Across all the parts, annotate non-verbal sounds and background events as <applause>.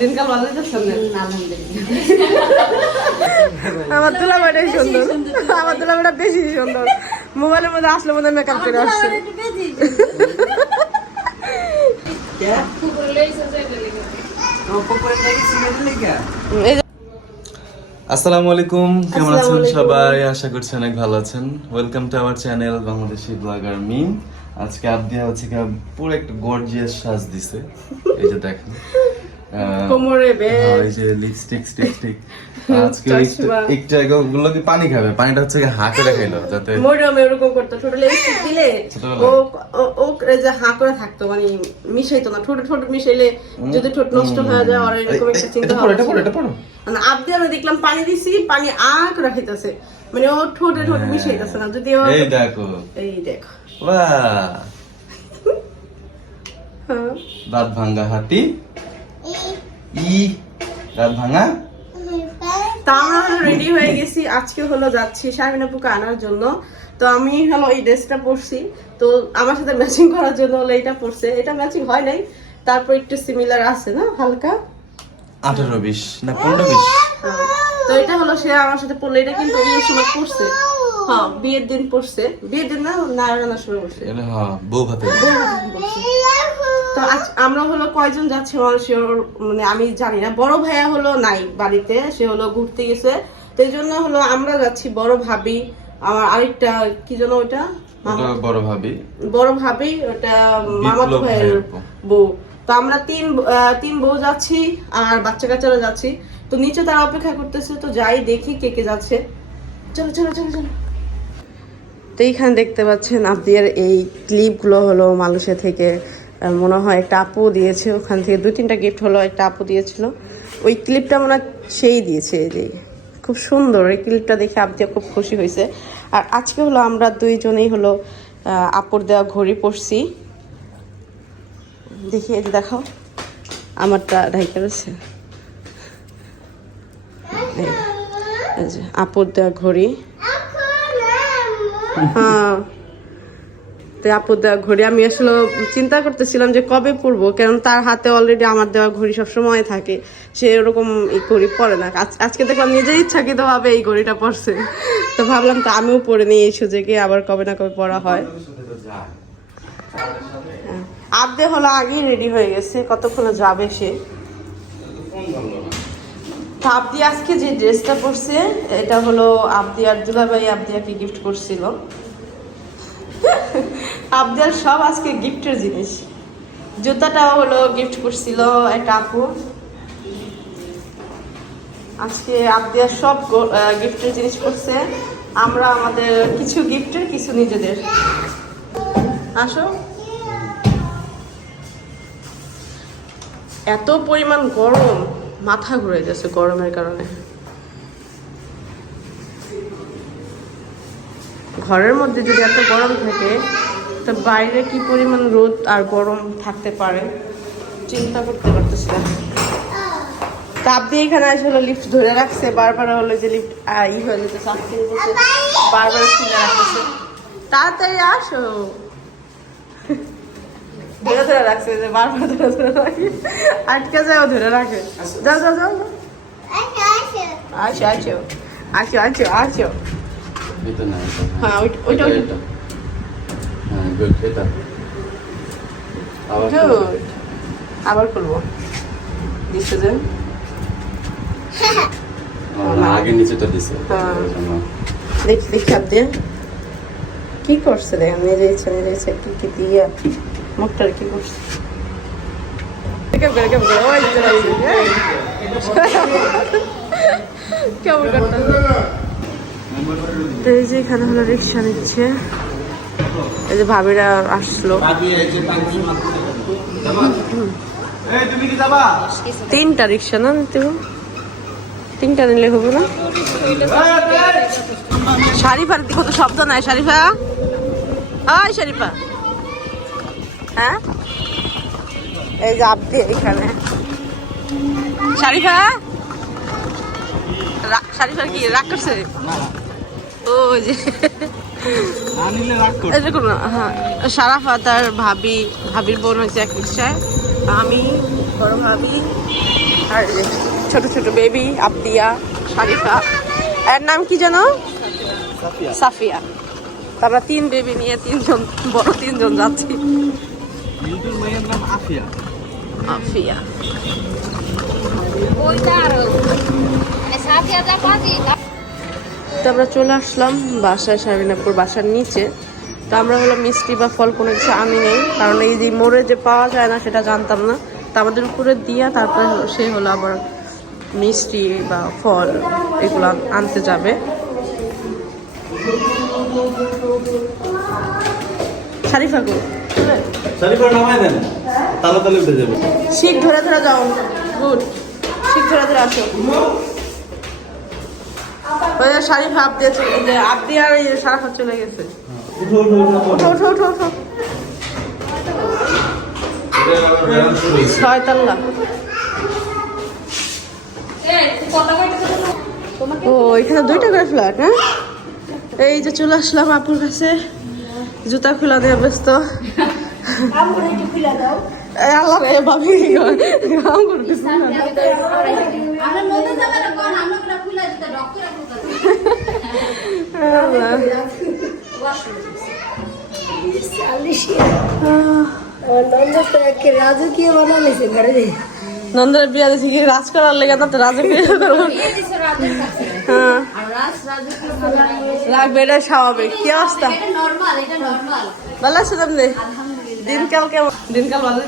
দিনকাল ভালো যাচ্ছে না আমার দুলাভাইটাই সুন্দর। <laughs> আমার দুলাভাইটা বেশি সুন্দর। মোবাইলের মধ্যে আসলে মধ্যে মেকআপ করে আসছে। <laughs> আসসালামু আলাইকুম। কেমন আছেন সবাই? আশা করছি অনেক ভালো আছেন। Welcome to our channel Bangladeshi blogger me আজকে আবদিয়া হচ্ছে কি পুরো একটা গর্জিয়াস সাজ দিছে। এই যে দেখেন। কোমরে হ্যাঁ, যে লিপস্টিক স্টিক আজকে। একটু- ওগুলো কি পানি খাবে। পানিটা হচ্ছে হা করে খাইলো যাতে এরকম করতো ছোট লিপস্টিক দিলে ও ও- যে হা করে থাকতো মানে মিশাইতো না। ঠোঁটে ঠোঁট মিশাইলে যদি ঠোঁট নষ্ট হয়ে যায় আর এরকম একটা চিন্তা এটা এটা পড়ো এটা পড়ো। মানে আবদি আমি দেখলাম পানি দিছি পানি আ করে খাইতেছে। মানে ও ঠোঁটে ঠোঁট মিশাইতেছে না যদি হ্যাঁ। এই দেখো। এই দেখো। বাহ। হ্যাঁ। দাঁত ভাঙ্গা হাতি। ই দাঁত ভাঙা। তা আমরা রেডি হয়ে গেছি। আজকে হলো যাচ্ছি আপুকে আনার জন্য। তো আমি হলো এই ড্রেসটা পরছি। তো আমার সাথে ম্যাচিং করার জন্য হলো এটা পরছে। এটা ম্যাচিং হয় নাই। তারপর একটু সিমিলার আছে না হালকা? আঠারো বিশ না পনেরো বিশ? হ্যাঁ। তো এটা হলো সে আমার সাথে পরলে। এটা কিন্তু বিয়ের সময় পরছে। হ্যাঁ বিয়ের দিন পরছে। বিয়ের দিন না নারায়ণার সময় এটা হ্যাঁ বউ ভাতে তো আমরা হলো কয়জন যাচ্ছে মানে আমি জানি না। বড় ভাইয়া হলো নাই বাড়িতে সে হলো ঘুরতে গেছে। তো এই জন্য হলো আমরা যাচ্ছি বড় ভাবি। আমার আরেকটা কি যেন ওটা বড় ভাবি। বড় ভাবি ওটা মামাতো ভাইয়ের বউ। তো আমরা তিন তিন বউ যাচ্ছি আর বাচ্চা কাচ্চারা যাচ্ছি। তো নিচে তারা অপেক্ষা করতেছে তো যাই দেখি কে কে যাচ্ছে। চলো চলো চলো চলো। তো এইখানে দেখতে পাচ্ছেন আবদিয়ার এই ক্লিপগুলো হলো মালয়েশিয়া থেকে। মনে হয় একটা আপু দিয়েছে ওখান থেকে দু তিনটা গিফট হলো একটা আপু দিয়েছিল। ওই ক্লিপটা মনে হয় সেই দিয়েছে এই যে। খুব সুন্দর এই ক্লিপটা দেখে আবদিয়া খুব খুশি হয়েছে। আর আজকে হলো আমরা দুইজনেই হলো আপুর দেওয়া ঘড়ি পরছি। দেখি যে দেখাও। আমারটা ঢাইকা রয়েছে। আপুর দেওয়া ঘড়ি। হ্যাঁ। তো আপুর দেওয়া ঘড়ি। আমি আসলে চিন্তা করতেছিলাম যে কবে পরবো কারণ তার হাতে অলরেডি আমার দেওয়া ঘড়ি সব সময় থাকে। সে ওরকম এই ঘড়ি পরে না। আজকে দেখলাম নিজের ইচ্ছাকৃত ভাবে এই ঘড়িটা পরছে। তো ভাবলাম তো আমিও পরে নিই এই সুযোগে, আবার কবে না কবে পরা হয়। হ্যাঁ। আবদে হলো আগেই রেডি হয়ে গেছে, কতক্ষণে যাবে সে? আবদি আজকে যে ড্রেসটা পরছে, এটা হলো আবদি আর দুলাভাই আবদিয়াকে গিফট করছিল। আবদিয়ার সব আজকে গিফটের জিনিস। জুতাটাও হলো গিফট করছিল একটা আপু। আজকে আবদিয়ার সব গিফটের জিনিস করছে। আমরা আমাদের কিছু গিফটের, কিছু নিজেদের। আসো। এত পরিমাণ গরম, মাথা ঘুরে যাচ্ছে গরমের কারণে। ঘরের মধ্যে যদি এত গরম থাকে তো বাইরে কি পরিমাণ রোদ আর গরম থাকতে পারে? চিন্তা করতে পারতেছি না। তাপ দিয়ে এখানে এসে হলো লিফট ধরে রাখছে বারবার হলো যে লিফট ই হয়ে যেতেছে আটকে যেতেছে বারবার খুলে রাখতেছে। তাড়াতাড়ি আসো। ধরে ধরে রাখছে যে বারবার ধরে ধরে রাখে। আটকে যায় ও ধরে রাখে। যাও যাও যাও যাও। আসো আসো। আসো আসো আসো। হ্যাঁ ওইটা ওইটা। ওইটা হ্যাঁ গুড আবার করব দিচ্ছে যে। ও, না, আগে নিচেটা দিছে। হ্যাঁ। দেখি দেখি আপনি। কি করছে দেখেন নিজে ইচ্ছা নিজে ইচ্ছা কি কি দিয়ে? মুখটার কি করছে? কেমন করে কেমন করে? ওই যে রাখছে, এই। কেমন করতে এই যে এখানে হলো রিক্সা নিচ্ছে। এই যে ভাবিরা আসলো। তিনটা রিক্সা না নিতে হবে? তিনটা নিলে হবে না? শারিফার দিকে তো শব্দ নাই শারিফা। আয় শারিফা। হ্যাঁ? এই যে আপনি এখানে। শারিফা? শারিফার কি রাগ করছে? ও যে। এরকম না, হ্যাঁ সারাফা তার ভাবি ভাবির বোন হয়েছে এক রিক্সায়। আমি বড় ভাবি আর ছোট ছোট বেবি আবদিয়া শারিফা এর নাম কি জানো সাফিয়া। তারা তিন বেবি নিয়ে তিনজন বড় তিনজন যাচ্ছি। মিন্টুর মেয়ের নাম আফিয়া। আফিয়া। তো আমরা চলে আসলাম বাসায় সাবিনাপুর বাসার নিচে। তো আমরা হলো মিষ্টি বা ফল কোনো কিছু আনি নেই। কারণ এই যে মোড়ে যে পাওয়া যায় না সেটা জানতাম না। তো আমাদের উপরে দিয়া তারপরে সে হলো আবার মিষ্টি বা ফল এগুলো আনতে যাবে। শারিফা গো। দেন। উঠে যাবে। শিখ ধরে ধরে যাও। গুড। শিখ ধরে ধরে আসো। ওই শাড়ি ভাব দিয়েছে এই যে আপনি আর এই যে চলে গেছে। উঠো উঠো উঠো ওঠো ওঠো ওঠো ওঠো ছয়তাল্লা ও এখানে দুইটা করে ফ্ল্যাট হ্যাঁ? এই যে চলে আসলাম আপুর কাছে। জুতা খোলা দিয়ে ব্যস্ত। এই আল্লাহ রে ভাবি কাম করতেছি আল্লাহ। রাজকীয় ঘরে নন্দনের বিয়া দিয়েছি কি? রাজ করার লেগে না তো রাজা বিয়ে করব। হ্যাঁ। রাখবে এটা স্বাভাবিক। কি অবস্থা? ভালো আছেন আপনি দিনকাল কেমন? দিনকাল ভালো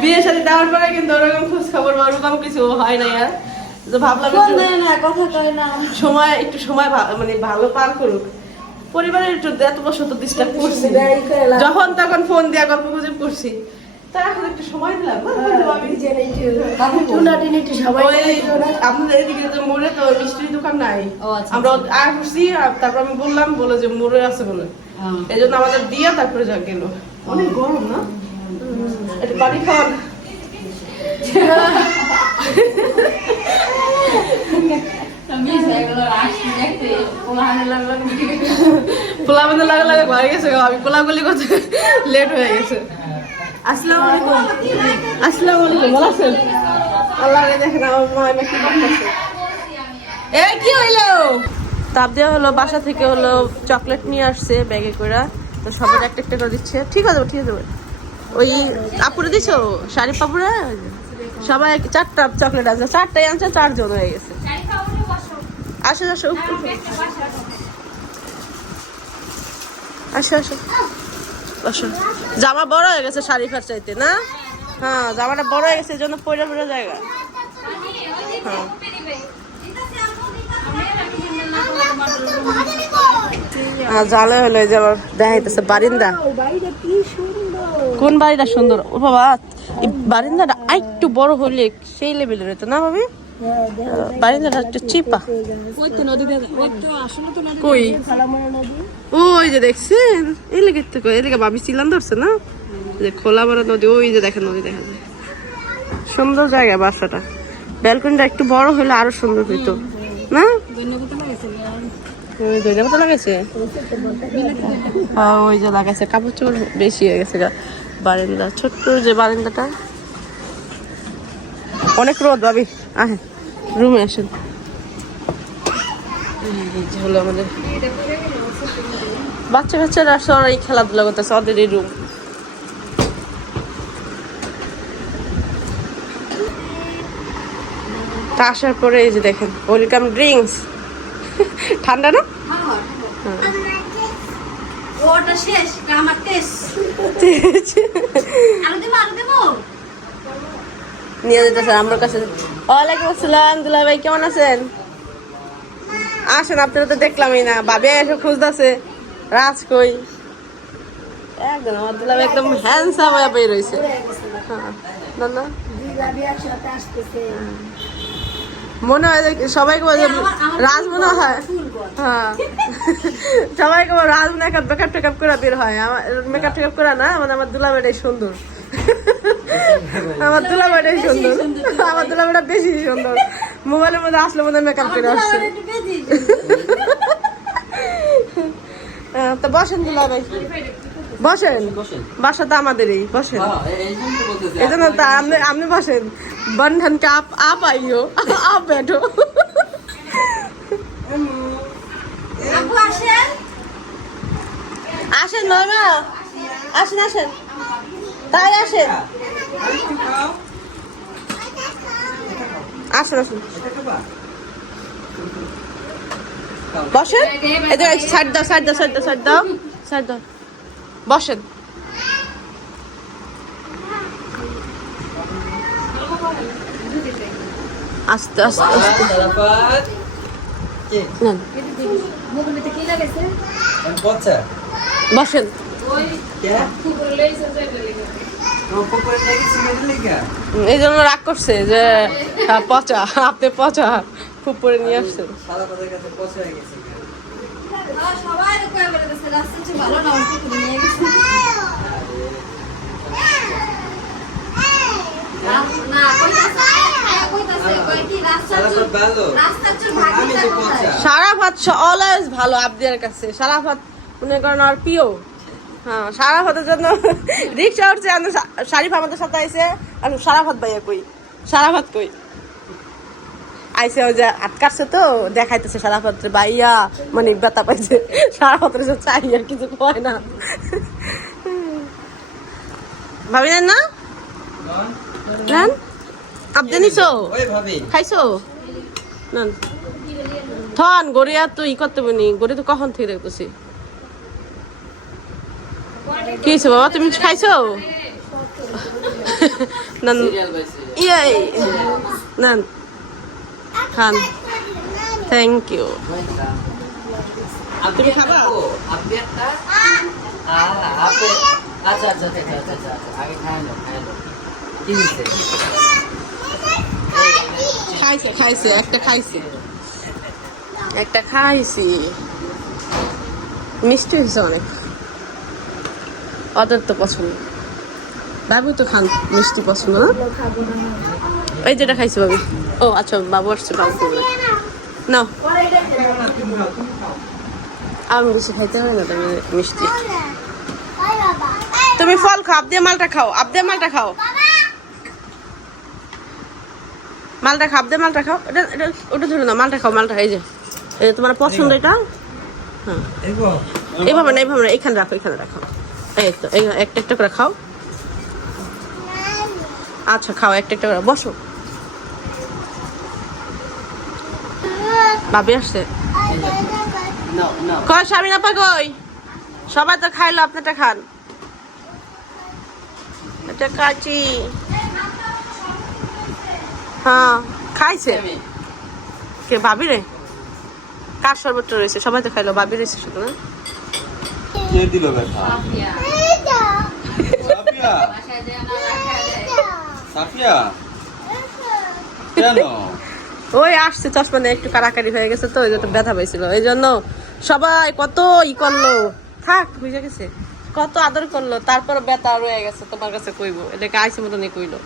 বিয়ে সাথে দেওয়ার পরে কিন্তু ওরকম খোঁজ খবর ওরকম কিছু হয় না আর। তো ভাবলাম না কথা কয় না। সময় একটু সময় মানে ভালো পার করুক। পরিবারের একটু এত বছর তো ডিস্টার্ব করছি। যখন তখন ফোন দিয়া গল্প গুজব করছি। এখন একটু সময় দিলাম না বলতে পারবি। টুনাটিনি একটু সবাই ওই আপনাদের এদিকে যে মোড়ে তো মিষ্টির দোকান নাই। আচ্ছা, আমরা আয় করছি আর তারপর আমি বললাম বলে যে মোড়ে আছে বলে। এই জন্য আমাদের দিয়া তারপরে যা গেল। অনেক গরম না? খাওয়ান। <laughs> পোলা মানে লাগা লাগা ঘরে গেছে। আমি পোলা গুলি করতে লেট হয়ে গেছে। আছেন? হইল? তাপ দেওয়া হলো, বাসা থেকে হলো চকলেট নিয়ে আসছে ব্যাগে করে। তো সবাই একটা একটা করে দিচ্ছে। ঠিক আছে ঠিক আছে। ওই আপুরে দিছো? শাড়ি পাপুরে সবাই চারটা চকলেট আছে? চারটাই আনছে চারজন হয়ে গেছে। আসো আসো। আসো আসো। আসো জামা বড় হয়ে গেছে শাড়ি ফার চাইতে না? হ্যাঁ জামাটা বড় হয়ে গেছে এই জন্য পরে পরে জায়গা। হ্যাঁ। জালে হলো যে আমার দেখাইতেছে বারিন্দা। কোন বাড়িটা সুন্দর? ও বাবা বারিন্দাটা একটু বড় হলে সেই লেভেলের হতো না ভাবি? বারিন্দাটা একটু চিপা। কই? ওই যে দেখছেন? এই লেগে তো এই লেগে ভাবি চিলান ধরছে না? যে খোলা বড় নদী, ওই যে দেখেন নদী দেখা যায়। সুন্দর জায়গা বাসাটা। ব্যালকনিটা একটু বড় হলে আরও সুন্দর হইতো। না? ওই যে লাগাইছে কাপড় চোপড় বেশি হয়ে গেছে। বারান্দা ছোট্ট যে বারান্দাটা। অনেক রোদ ভাবি আহে। রুমে আসেন। যে হলো আমাদের বাচ্চা কাচ্চারা আসলে ওরা এই খেলাধুলা করতেছে ওদের এই রুম তা আসার পরে এই যে দেখেন ওয়েলকাম ড্রিঙ্কস ঠান্ডা না? ওটা শেষ আমার টেস্ট। <laughs> আরও দেবো আরও দেবো? নিয়ে যেতেছে আমার কাছে। ওয়ালাইকুম আসসালাম দুলা ভাই কেমন আছেন? আসেন আপনারা তো দেখলামই না। ভাবে এসে খুঁজতেছে রাজ কই? একদম আমার দুলা ভাই একদম হ্যান্ডসাম হয়ে রয়েছে হ্যাঁ। না, না। দুই যাবি একসাথে আসতেছে মনে হয় সবাইকে বলে যে আমার- আমার <laughs> রাজ মনে হয়। হ্যাঁ। সবাইকে বলে রাজ মেকআপ মেকআপ টেকআপ করে বের হয়। আমার মেকআপ টেকআপ করে না মানে আমার দুলা বেটাই সুন্দর। আমার দুলা বেটাই সুন্দর। আমার দুলা বেটা বেশি সুন্দর। মোবাইলের মধ্যে আসলে মনে হয় মেকআপ করে আসছে। হ্যাঁ, তো বসেন দুলা ভাই বসেন। বাসা তো আমাদেরই বসেন। হ্যাঁ, এই- এই জন্য তো বলতেছি, এই জন্য তা আপনি আপনি বসেন। বন্ধন কে আপ আপ আইও আপ बैठो। আপু আসেন আসেন আসেন আসেন তাই আসেন আসেন আসেন বসেন। এদের সাইড দাও সাইড দাও সাইড দাও সাইড দাও সাইড দাও। বসেন। আস্তে আস্তে আস্তে। বসেন? এই জন্য রাগ করছে যে পচা আপনি পচা খুব পরে নিয়ে আসছেন হয়ে না সারাফাত অলওয়েজ ভালো। আবদিয়ার কাছে। সারাফাত মনে করেন আর প্রিয়। হ্যাঁ সারাফাতের জন্য <laughs> রিক্সা উঠছে শারিফ আমাদের সাথে আইসে সারাফাত ভাইয়া কই? সারাফাত কই? আইসে ওই যে আটকাচ্ছে তো দেখাইতেছে সারাফাতের ভাইয়া। মানে ব্যথা পাইছে। <laughs> সারাফাতের যে চাই আর কিছু কয় না। ভাবি নেন না আপনি নিছো। খাইছো? নেন। থন গড়িয়া তো ই করতে বনি। গড়ি তো কখন থেকে দেখতেছি কি হয়েছে বাবা? তুমি খাইছো? নেন। Serial by serial. ইয়ে নেন। খান। থ্যাংক ইউ তুমি খাবা? আপনি একটা? আচ্ছা আচ্ছা আচ্ছা আচ্ছা আচ্ছা আচ্ছা আগে খাই লো খাই লো কি হয়েছে খাইছে খাইছে একটা খাইছি। একটা খাইছি। মিষ্টি হয়েছে অনেক। ওদের তো পছন্দ। বাবু তো খান মিষ্টি পছন্দ না? এই যেটা খাইছি বাবু। ও আচ্ছা বাবু আসছে বাবু করবে। না। আমি বেশি খাইতে হবে না তুমি মিষ্টি। তুমি ফল খাও আপ দিয়ে মালটা খাও আপ দিয়ে মালটা খাও। মালটা আপ দিয়ে মালটা খাও। এটা এটা ওটা ধরে না মালটা খাও মালটা এই যে। তোমার পছন্দ এটা? হ্যাঁ। এইভাবে না এইভাবে না এখানে রাখো এখানে রাখো। এই তো এই একটা একটা করে খাও। আচ্ছা খাও একটা একটা করে বসো। ভাবি আসছে। কয় স্বামী না কই? সবাই তো খাইলো আপনারটা খান। এটা কাচি। হ্যাঁ খাইছে? কে ভাবি রে? কার সর্বত্র রয়েছে? সবাই তো খাইলো ভাবি রয়েছে শুধু না? কে দিল সাফিয়া। সাফিয়া? কেন? ওই আসছে চশমা নিয়ে একটু কারাকারি হয়ে গেছে তো ওই জন্য ব্যথা পাইছিল। এই জন্য সবাই কত ই করল। থাক বুঝে গেছে। কত আদর করল তারপর ব্যথা রয়ে গেছে তোমার কাছে কইবো। এটাকে আইসি মতন কইলো।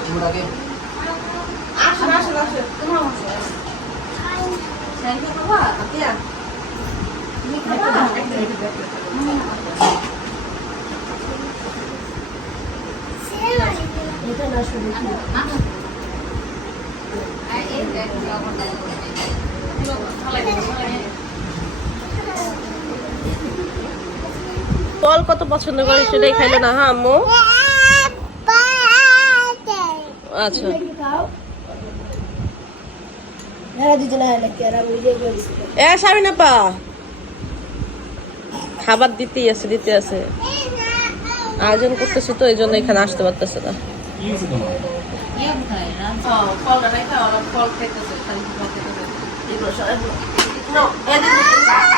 তোমরাকে আসেন আসেন আসেন এটা না শুনে কি ফল কত পছন্দ করে সেটাই খাইলে না হ্যাঁ আম্মু? আচ্ছা। এ সাবিনা পা খাবার দিতেই আছে দিতে আছে। আয়োজন করতেছে তো এই জন্য এখানে আসতে পারতেছে না। ফল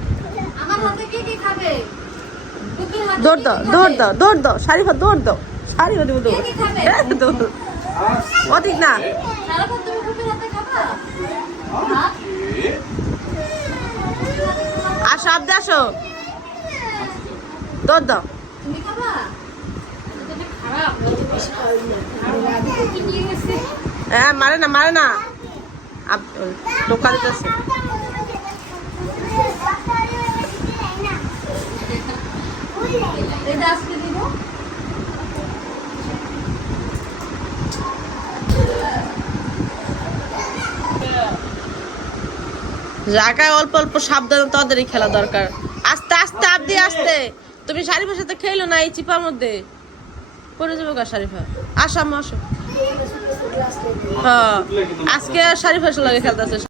দৌড় দাও দৌড় দাও দৌড় দাও শারিফা দৌড় দাও দেবো দৌড়? হ্যাঁ, অধিক না? আসো আসো। দৌড় দাও। হ্যাঁ মারে না মারে না। টোকা দিতেছে এটা আজকে দিব। জায়গায় অল্প অল্প সাবধানে তাদেরই খেলা দরকার। আস্তে আস্তে আবদি আস্তে। তুমি শারিফার সাথে খেলো না এই চিপার মধ্যে? পড়ে যাব গা শারিফা। আসো আম্মা আসো। হ্যাঁ আজকে শারিফার সাথে খেলতেছে